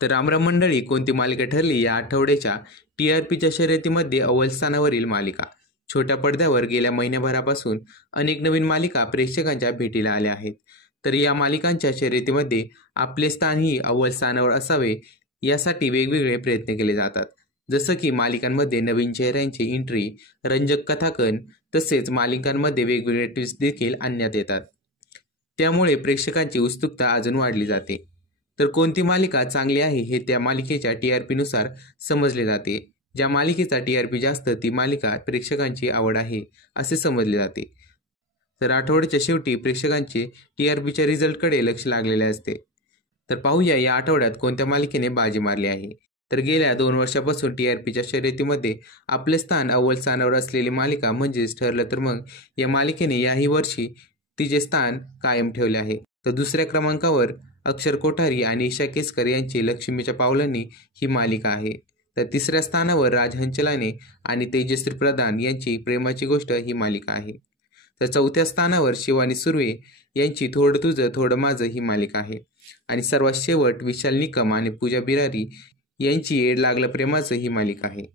तर रामराम मंडळी, कोणती मालिका ठरली या आठवड्याच्या TRPच्या शर्यतीमध्ये अव्वल स्थानावरील मालिका. छोट्या पडद्यावर गेल्या महिन्याभरापासून अनेक नवीन मालिका प्रेक्षकांच्या भेटीला आल्या आहेत. तर या मालिकांच्या शर्यतीमध्ये आपले स्थानही अव्वल स्थानावर असावे यासाठी वेगवेगळे प्रयत्न केले जातात. जसं की मालिकांमध्ये नवीन चेहऱ्यांची एंट्री, रंजक कथाकथन, तसेच मालिकांमध्ये वेगवेगळे ट्विस्ट देखील आणण्यात येतात. त्यामुळे प्रेक्षकांची उत्सुकता अजून वाढली जाते. तर कोणती मालिका चांगली आहे हे त्या मालिकेच्या TRPनुसार समजले जाते. ज्या मालिकेचा TRP जास्त ती मालिका प्रेक्षकांची आवड आहे असे समजले जाते. तर आठवड्याच्या शेवटी प्रेक्षकांचे TRPच्या रिझल्टकडे लक्ष लागलेले असते. तर पाहूया या आठवड्यात कोणत्या मालिकेने बाजी मारली आहे. तर गेल्या 2 वर्षापासून TRPच्या शर्यतीमध्ये आपले स्थान अव्वल स्थानावर असलेली मालिका म्हणजेच ठरलं तर मग या मालिकेने याही वर्षी तिचे स्थान कायम ठेवले आहे. तर दुसऱ्या क्रमांकावर अक्षर कोठारी आणि ईशा केसकर यांची लक्ष्मीच्या पावलांनी ही मालिका आहे. तर तिसऱ्या स्थानावर राज हंचलाने आणि तेजश्री प्रधान यांची प्रेमाची गोष्ट ही मालिका आहे. तर चौथ्या स्थानावर शिवानी सुर्वे यांची थोडं तुझं थोडं माझं ही मालिका आहे. आणि सर्वात शेवट विशाल निकम आणि पूजा बिरारी यांची येड लागलं प्रेमाचं ही मालिका आहे.